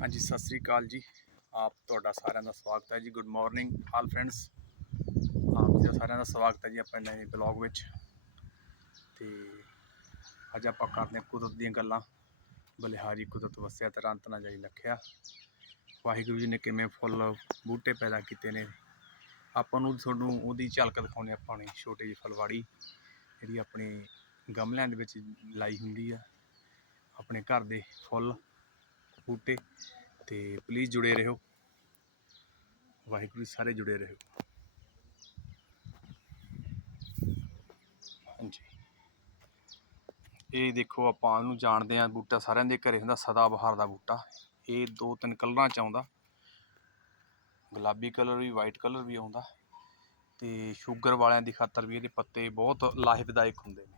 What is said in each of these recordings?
ਹਾਂਜੀ, ਸਤਿ ਸ੍ਰੀ ਅਕਾਲ ਜੀ। ਆਪ ਤੁਹਾਡਾ ਸਾਰਿਆਂ ਦਾ ਸਵਾਗਤ ਹੈ ਜੀ। ਗੁੱਡ ਮਾਰਨਿੰਗ ਆਲ ਫਰੈਂਡਸ ਆਪ ਜੀ ਦਾ ਸਾਰਿਆਂ ਦਾ ਸਵਾਗਤ ਹੈ ਜੀ ਆਪਣੇ ਨਵੇਂ ਬਲੌਗ ਵਿੱਚ। ਤੇ ਅੱਜ ਆਪਾਂ ਕਰਦੇ ਹਾਂ ਕੁਦਰਤ ਦੀਆਂ ਗੱਲਾਂ। ਬਲਿਹਾਰੀ ਕੁਦਰਤ ਵਸਿਆ ਤੇ ਰੰਤ ਨਾ ਜਾਈ ਰੱਖਿਆ ਵਾਹਿਗੁਰੂ ਜੀ ਨੇ ਕਿਵੇਂ ਫੁੱਲ, ਬੂਟੇ ਪੈਦਾ ਕੀਤੇ ਨੇ। ਆਪਾਂ ਨੂੰ ਤੁਹਾਨੂੰ ਉਹਦੀ ਝਲਕ ਦਿਖਾਉਣੀ ਆਪਾਂ ਨੇ ਛੋਟੀ ਜਿਹੀ ਫਲਵਾੜੀ। ਜਿਹੜੀ ਆਪਣੇ ਗਮਲਿਆਂ ਦੇ ਵਿੱਚ ਲਾਈ ਹੁੰਦੀ ਆ। ਆਪਣੇ ਘਰ ਦੇ ਫੁੱਲ। ਬੂਟੇ ਤੇ ਪਲੀਜ਼ ਜੁੜੇ ਰਹੋ। ਵਾਹਿਗੁਰੂ ਜੀ ਸਾਰੇ ਜੁੜੇ ਰਹੋ। ਹਾਂਜੀ। ਇਹ ਦੇਖੋ ਆਪਾਂ ਇਹਨੂੰ ਜਾਣਦੇ ਆ ਬੂਟਾ ਸਾਰਿਆਂ ਦੇ ਘਰੇ ਹੁੰਦਾ ਸਦਾ ਬਹਾਰ ਦਾ ਬੂਟਾ। ਇਹ ਦੋ ਤਿੰਨ ਕਲਰਾਂ ਚ ਆਉਂਦਾ। ਗੁਲਾਬੀ ਕਲਰ ਵੀ ਵਾਈਟ ਕਲਰ ਵੀ ਆਉਂਦਾ। ਤੇ ਸ਼ੂਗਰ ਵਾਲਿਆਂ ਦੀ ਖਾਤਰ ਵੀ ਇਹਦੇ ਪੱਤੇ ਬਹੁਤ ਲਾਹੇਵਦਾਇਕ ਹੁੰਦੇ ਨੇ।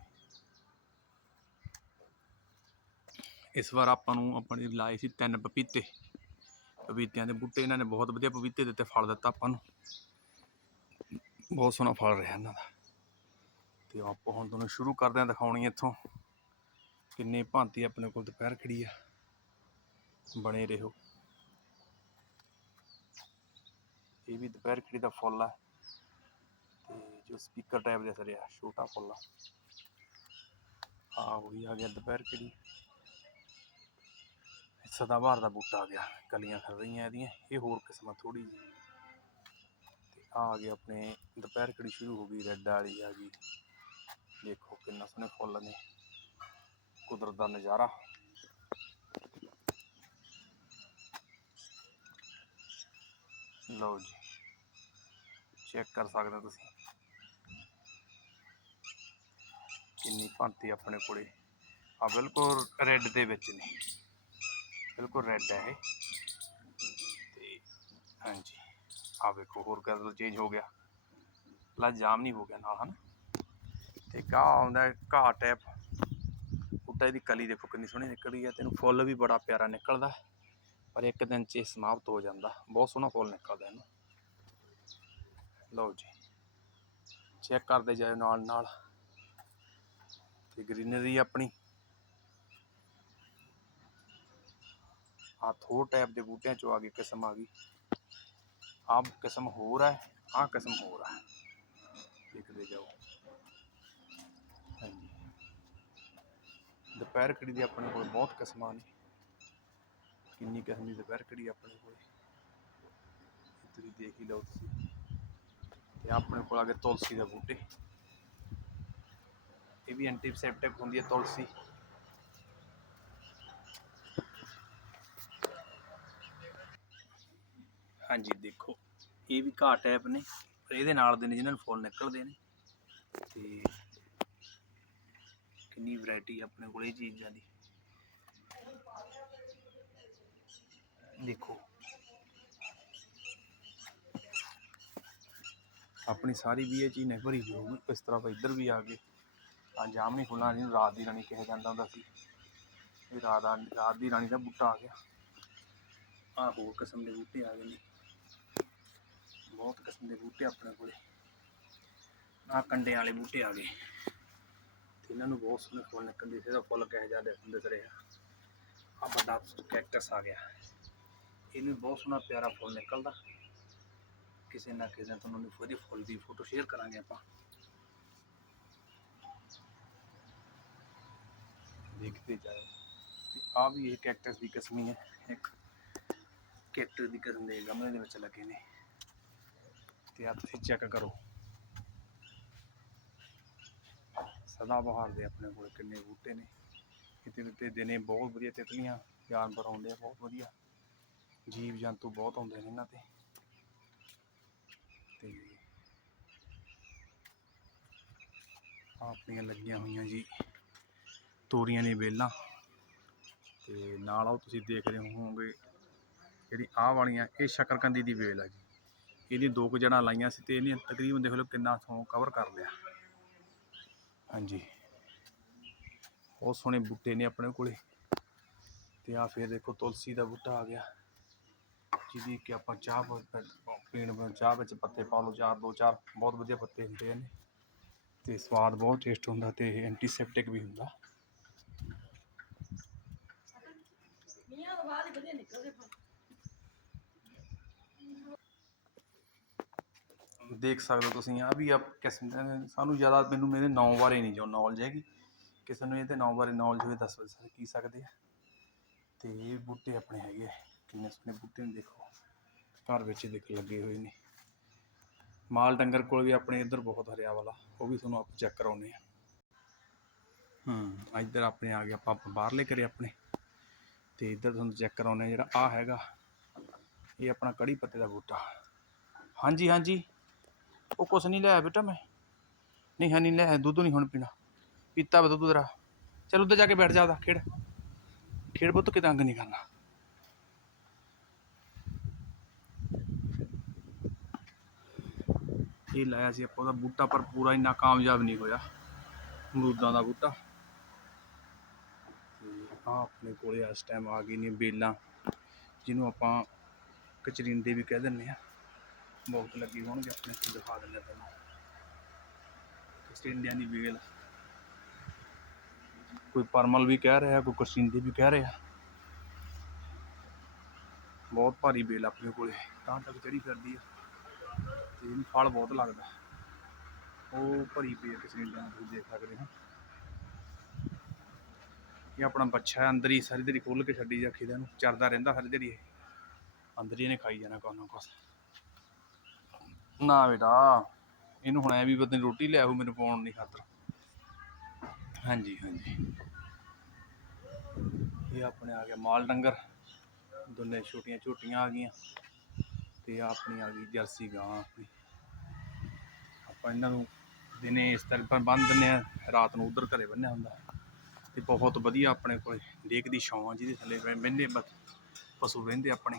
ਇਸ ਵਾਰ ਆਪਾਂ ਨੂੰ ਆਪਣੇ ਲਾਏ ਸੀ ਤਿੰਨ ਪਪੀਤੇ। ਪਪੀਤਿਆਂ ਦੇ ਬੂਟੇ ਇਹਨਾਂ ਨੇ ਬਹੁਤ ਵਧੀਆ ਪਪੀਤੇ ਦਿੱਤੇ, ਫਲ ਦਿੱਤਾ ਆਪਾਂ ਨੂੰ। ਬਹੁਤ ਸੋਹਣਾ ਫਲ ਰਿਹਾ ਇਹਨਾਂ ਦਾ। ਤੇ ਆਪਾਂ ਹੁਣ ਤੁਹਾਨੂੰ ਸ਼ੁਰੂ ਕਰਦੇ ਹਾਂ ਦਿਖਾਉਣੀ ਇੱਥੋਂ। ਕਿੰਨੇ ਭਾਂਤੀ ਆਪਣੇ ਕੋਲ ਦੁਪਹਿਰ ਖੜੀ ਆ। ਬਣੇ ਰਹੋ। ਇਹ ਵੀ ਦੁਪਹਿਰ ਖੜੀ ਦਾ ਫੁੱਲ ਆ। ਤੇ ਜੋ ਸਪੀਕਰ ਟਾਈਪ ਦੇ ਸਰਿਆ, ਛੋਟਾ ਫੁੱਲ ਆ। ਆ ਉਹੀ ਆ ਗਿਆ ਦੁਪਹਿਰ ਖੜੀ। ਸਦਾਬਹਾਰ ਦਾ ਬੂਟਾ ਆ ਗਿਆ ਕਲੀਆਂ ਖੜ ਰਹੀਆਂ ਇਹਦੀਆਂ, ਇਹ ਹੋਰ ਕਿਸਮਾਂ ਥੋੜੀ ਜਿਹੀ। ਤੇ ਆ ਆ ਗਿਆ ਆਪਣੇ, ਦੁਪਹਿਰ ਖੜੀ ਸ਼ੁਰੂ ਹੋ ਗਈ, ਰੈੱਡ ਵਾਲੀ ਆ ਗਈ। ਦੇਖੋ ਕਿੰਨਾ ਸੋਹਣੇ ਫੁੱਲ ਨੇ, ਕੁਦਰਤ ਦਾ ਨਜ਼ਾਰਾ। ਲਓ ਜੀ, ਚੈੱਕ ਕਰ ਸਕਦੇ ਹੋ ਤੁਸੀਂ। ਕਿੰਨੀ ਭਾਂਤੀ ਆਪਣੇ ਕੋਲੇ। ਆ ਬਿਲਕੁਲ ਰੈੱਡ ਦੇ ਵਿੱਚ ਨੇ। ਬਿਲਕੁਲ ਰੈੱਡ ਹੈ ਇਹ। ਤੇ ਹਾਂਜੀ ਆ ਵੇਖੋ, ਹੋਰ ਕਲਰ ਚੇਂਜ ਹੋ ਗਿਆ। ਲਾ ਜਾਮ ਨਹੀਂ ਹੋ ਗਿਆ ਨਾਲ, ਹਨ? ਤੇ ਕਾ ਆਉਂਦਾ ਹੈ ਘਾਹ ਟੈਪ ਬੂਟਾ ਇਹਦੀ ਕਲੀ ਦੇਖੋ ਕਿੰਨੀ ਸੋਹਣੀ ਨਿਕਲੀ ਹੈ ਤੈਨੂੰ ਫੁੱਲ ਵੀ ਬੜਾ ਪਿਆਰਾ ਨਿਕਲਦਾ ਪਰ ਇੱਕ ਦਿਨ ਚ ਇਹ ਸਮਾਪਤ ਹੋ ਜਾਂਦਾ। ਬਹੁਤ ਸੋਹਣਾ ਫੁੱਲ ਨਿਕਲਦਾ ਇਹਨੂੰ। ਲਓ ਜੀ ਚੈੱਕ ਕਰਦੇ ਜਾਓ ਨਾਲ ਨਾਲ ਤੇ ਗ੍ਰੀਨਰੀ ਆਪਣੀ। ਆ ਥੋੜ ਟਾਈਪ ਦੇ ਬੂਟਿਆਂ ਚੋਂ ਆ ਗਈ ਕਿਸਮ ਆ ਗਈ। ਆਹ ਕਿਸਮ ਹੋਰ ਹੈ, ਆਹ ਕਿਸਮ ਹੋਰ ਹੈ। ਦੇਖਦੇ ਜਾਓ। ਹਾਂਜੀ। ਦੁਪਹਿਰ ਕੜੀ ਦੀ ਆਪਣੇ ਕੋਲ ਬਹੁਤ ਕਿਸਮਾਂ ਨੇ। ਕਿੰਨੀ ਕਿਸਮ ਦੀ ਦੁਪਹਿਰ ਕੜੀ ਆਪਣੇ ਕੋਲ। ਤੁਸੀਂ ਦੇਖ ਹੀ ਲਓ ਤੁਸੀਂ। ਤੇ ਆਪਣੇ ਕੋਲ ਆ ਗਏ ਤੁਲਸੀ ਦੇ ਬੂਟੇ। ਇਹ ਵੀ ਐਂਟੀਸੈਪਟਿਕ ਹੁੰਦੀ ਹੈ ਤੁਲਸੀ। ਹਾਂਜੀ, ਦੇਖੋ, ਇਹ ਵੀ ਘਾਹ ਟੈਪ ਨੇ ਪਰ ਇਹਦੇ ਨਾਲ ਦੇ ਨੇ ਜਿਨ੍ਹਾਂ ਨੂੰ ਫੁੱਲ ਨਿਕਲਦੇ ਨੇ। ਤੇ ਕਿੰਨੀ ਵੈਰਾਈਟੀ ਆਪਣੇ ਕੋਲ ਇਹ ਚੀਜ਼ਾਂ ਦੀ। ਦੇਖੋ, ਆਪਣੀ ਸਾਰੀ ਵੀ ਇਹ ਚੀਜ਼ ਨਹੀਂ ਭਰੀ ਹੋਊਗੀ। ਇਸ ਤਰ੍ਹਾਂ ਆਪਾਂ ਇੱਧਰ ਵੀ ਆ ਗਏ। ਆ ਜਾਮ ਨਹੀਂ ਖੁੱਲਣਾ ਜਿਹਨੂੰ ਰਾਤ ਦੀ ਰਾਣੀ ਕਿਹਾ ਜਾਂਦਾ ਹੁੰਦਾ ਸੀ। ਇਹ ਰਾਤ ਰਾਤ ਦੀ ਰਾਣੀ ਦਾ ਬੂਟਾ ਆ ਗਿਆ। ਆ ਹੋਰ ਕਿਸਮ ਦੇ ਬੂਟੇ ਆ ਗਏ ਨੇ। ਬਹੁਤ ਕਿਸਮ ਦੇ ਬੂਟੇ ਆਪਣੇ ਕੋਲੇ। ਆ ਕੰਡਿਆਂ ਵਾਲੇ ਬੂਟੇ ਆ ਗਏ। ਤੇ ਇਹਨਾਂ ਨੂੰ ਬਹੁਤ ਸੋਹਣੇ ਫੁੱਲ ਨਿਕਲਦੇ ਸੀ। ਇਹਦਾ ਫੁੱਲ ਕਿਹੋ ਜਿਹਾ ਦੇ ਹੁੰਦੇ ਆ ਵੱਡਾ ਕੈਕਟਸ ਆ ਗਿਆ। ਇਹਨੂੰ ਵੀ ਬਹੁਤ ਸੋਹਣਾ ਪਿਆਰਾ ਫੁੱਲ ਨਿਕਲਦਾ। ਕਿਸੇ ਨਾ ਕਿਸੇ ਦਿਨ ਤੁਹਾਨੂੰ ਨੂੰ ਫੁੱਲ ਫੁੱਲ ਦੀ ਫੋਟੋ ਸ਼ੇਅਰ ਕਰਾਂਗੇ ਆਪਾਂ। ਦੇਖਦੇ ਜਾਓ ਤੇ ਆ ਵੀ ਇਹ ਕੈਕਟਸ ਦੀ ਕਿਸਮ ਹੀ ਹੈ। ਇੱਕ ਕੈਕਟਸ ਦੀ ਕਿਸਮ ਦੇ ਗਮਲੇ ਦੇ ਵਿੱਚ ਲੱਗੇ ਨੇ। ਤੇ ਆ ਤੁਸੀਂ ਚੈੱਕ ਕਰੋ। ਸਦਾ ਬਹਾਰ ਦੇ ਆਪਣੇ ਕੋਲ ਕਿੰਨੇ ਬੂਟੇ ਨੇ। ਕਿਤੇ ਕਿਤੇ ਦਿਨੇ ਬਹੁਤ ਵਧੀਆ ਤਿਤਲੀਆਂ, ਜਾਨਵਰ ਆਉਂਦੇ ਆ, ਬਹੁਤ ਵਧੀਆ। ਜੀਵ ਜੰਤੂ ਬਹੁਤ ਆਉਂਦੇ ਨੇ ਇਹਨਾਂ ਤੇ। ਤੇ ਆਪਣੀਆਂ ਲੱਗੀਆਂ ਹੋਈਆਂ ਜੀ, ਤੋਰੀਆਂ ਨੇ ਵੇਲਾਂ। ਤੇ ਨਾਲ ਉਹ ਤੁਸੀਂ ਦੇਖ ਰਹੇ ਹੋਵੋਗੇ, ਜਿਹੜੀ ਆਹ ਵਾਲੀਆਂ, ਇਹ ਸ਼ਕਰਕੰਦੀ ਦੀ ਵੇਲ ਆ ਜੀ। ਇਹਦੀ ਦੋ ਕੁ ਜੜਾਂ ਲਾਈਆਂ ਸੀ ਤੇ ਇਹਨੇ ਤਕਰੀਬਨ ਦੇਖ ਲਓ ਕਿੰਨਾ ਥੋਂ ਕਵਰ ਕਰ ਲਿਆ। ਹਾਂਜੀ। ਬਹੁਤ ਸੋਹਣੇ ਬੂਟੇ ਨੇ ਆਪਣੇ ਕੋਲੇ। ਤੇ ਆ ਫਿਰ ਦੇਖੋ ਤੁਲਸੀ ਦਾ ਬੂਟਾ ਆ ਗਿਆ। ਜਿਹਦੀ ਕਿ ਆਪਾਂ ਚਾਹ ਪੀਣ ਬ- ਚਾਹ ਵਿੱਚ ਪੱਤੇ ਪਾ ਲਓ, ਚਾਰ, ਦੋ, ਚਾਰ ਬਹੁਤ ਵਧੀਆ ਪੱਤੇ ਹੁੰਦੇ ਨੇ ਤੇ ਸਵਾਦ ਬਹੁਤ ਟੇਸਟ ਹੁੰਦਾ ਤੇ ਐਂਟੀਸੈਪਟਿਕ ਵੀ ਹੁੰਦਾ ਬਾਹਰ ਹੀ ਵਧੀਆ ਨਿਕਲਦੇ ਫਲ ਦੇਖ ਸਕਦੇ ਹੋ ਤੁਸੀਂ ਆ ਵੀ ਆ ਕਿਸਮ ਸਾਨੂੰ ਜ਼ਿਆਦਾ ਮੈਨੂੰ ਮੇਰੇ ਨਾਂ ਬਾਰੇ ਨਹੀਂ ਜੋ ਨੌਲੇਜ ਹੈਗੀ। ਕਿਸੇ ਨੂੰ ਇਹਦੇ ਨਾਂ ਬਾਰੇ ਨੌਲੇਜ ਹੋਵੇ ਦੱਸ ਸਕ ਕੀ ਸਕਦੇ ਆ। ਤੇ ਇਹ ਬੂਟੇ ਆਪਣੇ ਹੈਗੇ ਆ। ਕਿੰਨੇ ਸੋਹਣੇ ਬੂਟੇ ਨੇ ਦੇਖੋ। ਘਰ ਵਿੱਚ ਦੇਖ ਲੱਗੇ ਹੋਏ ਨੇ। ਮਾਲ ਡੰਗਰ ਕੋਲ ਵੀ ਆਪਣੇ ਇੱਧਰ ਬਹੁਤ ਹਰਿਆ ਵਾਲਾ, ਉਹ ਵੀ ਤੁਹਾਨੂੰ ਆਪ ਚੈੱਕ ਕਰਾਉਨੇ ਆ ਹੂੰ ਇੱਧਰ ਆਪਣੇ ਆ ਗਿਆ ਆਪਾਂ ਬਾਹਰਲੇ ਕਰੇ ਆਪਣੇ। ਤੇ ਇੱਧਰ ਤੁਹਾਨੂੰ ਚੈੱਕ ਕਰਾਉਨੇ ਆ ਜਿਹੜਾ ਆ ਹੈਗਾ। ਇਹ ਆਪਣਾ ਕੜੀ ਪੱਤੇ ਦਾ ਬੂਟਾ। ਹਾਂਜੀ ਹਾਂਜੀ। ਉਹ ਕੁਛ ਨਹੀਂ ਲਿਆ ਬੇਟਾ ਮੈਂ। ਨਹੀਂ ਹੈ ਨਹੀਂ ਲਿਆ, ਦੁੱਧ ਨਹੀਂ ਹੁਣ ਪੀਣਾ। ਪੀਤਾ ਵਾ ਦੁੱਧ ਤੇਰਾ। ਚਲ ਉੱਧਰ ਜਾ ਕੇ ਬੈਠ ਜਾ ਉਹਦਾ, ਖੇਡ। ਖੇਡ ਪੁੱਤ, ਕਿਤੇ ਅੰਗ ਨਹੀਂ ਕਰਨਾ। ਇਹ ਲਾਇਆ ਸੀ ਆਪਾਂ ਉਹਦਾ ਬੂਟਾ, ਪਰ ਪੂਰਾ ਇੰਨਾ ਕਾਮਯਾਬ ਨਹੀਂ ਹੋਇਆ। ਅਮਰੂਦਾਂ ਦਾ ਬੂਟਾ। ਆ ਆਪਣੇ ਕੋਲੇ ਇਸ ਟਾਈਮ ਆ ਗਈ ਨੇ ਬੇਲਾਂ, ਜਿਹਨੂੰ ਆਪਾਂ ਕਚਰਿੰਦੇ ਵੀ ਕਹਿ ਦਿੰਦੇ ਆ। ਬਹੁਤ ਲੱਗੀ ਹੋਣਗੇ, ਆਪਣੇ ਤੋਂ ਦਿਖਾ ਦਿੰਦੇ ਆ ਤੁਹਾਨੂੰ। ਦੀ ਵੇਲ ਕੋਈ ਪਰਮਲ ਵੀ ਕਹਿ ਰਿਹਾ, ਕੋਈ ਕਚਰਿੰਦੇ ਵੀ ਕਹਿ ਰਿਹਾ। ਬਹੁਤ ਭਾਰੀ ਬੇਲ ਆਪਣੇ ਕੋਲੇ, ਤਾਂ ਤੱਕ ਚੜੀ ਫਿਰਦੀ ਆ। ਤੇ ਇਹਨੂੰ ਫਲ ਬਹੁਤ ਲੱਗਦਾ। ਉਹ ਭਰੀ ਪਈ ਆ ਨੂੰ ਤੁਸੀਂ ਦੇਖ ਸਕਦੇ ਹੋ। ਇਹ ਆਪਣਾ ਬੱਚਾ ਅੰਦਰ ਹੀ ਸਾਰੀ ਦਿਹਾੜੀ ਖੋਲ ਕੇ ਛੱਡੀ ਰੱਖੀ ਦਾ ਇਹਨੂੰ, ਚਰਦਾ ਰਹਿੰਦਾ ਸਾਰੀ ਦਿਹਾੜੀ ਇਹ। ਅੰਦਰ ਹੀ ਇਹਨੇ ਖਾਈ ਜਾਣਾ ਕੋਈ ਨਾ ਨਾ ਬੇਟਾ, ਇਹਨੂੰ ਹੁਣ ਐ ਵੀ ਪਤਾ ਨੀ ਰੋਟੀ ਲਿਆਉ ਮੈਨੂੰ ਪਾਉਣ ਦੀ ਖਾਤਰ। ਹਾਂਜੀ ਹਾਂਜੀ। ਇਹ ਆਪਣੇ ਆ ਗਿਆ ਮਾਲ ਡੰਗਰ। ਦੋਨੇ ਛੋਟੀਆਂ ਛੋਟੀਆਂ ਆ ਗਈਆਂ ਤੇ ਆਪਣੀ ਆ ਗਈ ਜਰਸੀ ਗਾਂ ਆਪਣੀ। ਆਪਾਂ ਇਹਨਾਂ ਨੂੰ ਦਿਨੇ ਇਸ ਤਰ੍ਹਾਂ ਪਰ ਬੰਨ ਦਿੰਦੇ ਆ ਰਾਤ ਨੂੰ ਉਧਰ ਘਰੇ ਬੰਨਿਆ ਹੁੰਦਾ। ਤੇ ਬਹੁਤ ਵਧੀਆ ਆਪਣੇ ਕੋਲ, ਡੇਕ ਦੀ ਛਾਂ ਜਿਹਦੇ ਥੱਲੇ ਬਹਿੰਦੇ ਪਸ਼ੂ ਰਹਿੰਦੇ ਆਪਣੇ।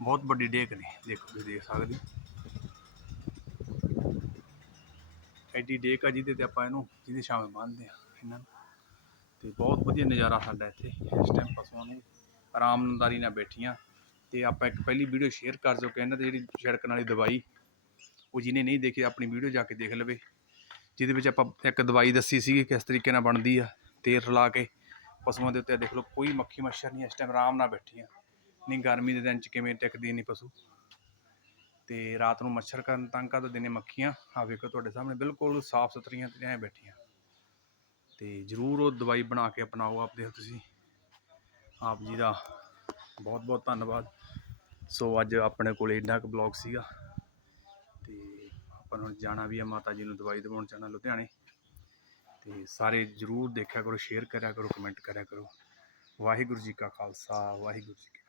ਬਹੁਤ ਵੱਡੀ ਡੇਕ ਨੇ, ਦੇਖੋ ਤੁਸੀਂ ਦੇਖ ਸਕਦੇ ਹੋ। ਐਡੀ ਡੇਕ ਆ ਜਿਹਦੇ ਤੇ ਆਪਾਂ ਇਹਨੂੰ, ਜਿਹਦੇ ਛਾਵੇਂ ਬੰਨ੍ਹਦੇ ਆ ਇਹਨਾਂ ਨੂੰ। ਤੇ ਬਹੁਤ ਵਧੀਆ ਨਜ਼ਾਰਾ ਸਾਡਾ ਇੱਥੇ, ਇਸ ਟਾਈਮ ਪਸ਼ੂਆਂ ਨੂੰ ਆਰਾਮਦਾਰੀ ਨਾਲ ਬੈਠੀਆਂ। ਤੇ ਆਪਾਂ ਇੱਕ ਪਹਿਲੀ ਵੀਡੀਓ ਸ਼ੇਅਰ ਕਰ ਚੁੱਕੇ ਇਹਨਾਂ ਤੇ ਜਿਹੜੀ ਛਿੜਕਣ ਵਾਲੀ ਦਵਾਈ, ਉਹ ਜਿਹਨੇ ਨਹੀਂ ਦੇਖੀ, ਆਪਣੀ ਵੀਡੀਓ ਜਾ ਕੇ ਦੇਖ ਲਵੇ। ਜਿਹਦੇ ਵਿੱਚ ਆਪਾਂ ਇੱਕ ਦਵਾਈ ਦੱਸੀ ਸੀਗੀ ਕਿਸ ਤਰੀਕੇ ਨਾਲ ਬਣਦੀ ਆ, ਤੇਲ ਰਲਾ ਕੇ। ਪਸ਼ੂਆਂ ਦੇ ਉੱਤੇ ਦੇਖ ਲਓ, ਕੋਈ ਮੱਖੀ ਮੱਛਰ ਨਹੀਂ, ਇਸ ਟਾਈਮ ਆਰਾਮ ਨਾਲ ਬੈਠੀਆਂ। ਨਹੀਂ ਗਰਮੀ ਦੇ ਦਿਨ ਚ ਕਿਵੇਂ ਟਿਕਦੀ ਨਹੀਂ ਪਸ਼ੂ। ਤੇ ਰਾਤ ਨੂੰ ਮੱਛਰ ਕਰਨ ਤੰਗ ਕਰਦਾ, ਦਿਨੇ ਮੱਖੀਆਂ। ਆ ਵੇਖੋ ਤੁਹਾਡੇ ਸਾਹਮਣੇ, ਬਿਲਕੁਲ ਸਾਫ਼ ਸੁਥਰੀਆਂ ਤੇ ਐਂ ਬੈਠੀਆਂ। ਤੇ ਜ਼ਰੂਰ ਉਹ ਦਵਾਈ ਬਣਾ ਕੇ ਅਪਣਾਓ ਆਪਦੇ ਤੁਸੀਂ। ਆਪ ਜੀ ਦਾ ਬਹੁਤ ਬਹੁਤ ਧੰਨਵਾਦ। ਸੋ ਅੱਜ ਆਪਣੇ ਕੋਲ ਇੰਨਾ ਕੁ ਬਲੌਗ ਸੀਗਾ। ਤੇ ਆਪਾਂ ਨੂੰ ਹੁਣ ਜਾਣਾ ਵੀ ਹੈ ਮਾਤਾ ਜੀ ਨੂੰ ਦਵਾਈ ਦਿਵਾਉਣ ਜਾਣਾ ਲੁਧਿਆਣੇ। ਤੇ ਸਾਰੇ ਜਰੂਰ ਦੇਖਿਆ ਕਰੋ, ਸ਼ੇਅਰ ਕਰਿਆ ਕਰੋ, ਕਮੈਂਟ ਕਰਿਆ ਕਰੋ। ਵਾਹਿਗੁਰੂ ਜੀ ਕਾ ਖਾਲਸਾ, ਵਾਹਿਗੁਰੂ ਜੀ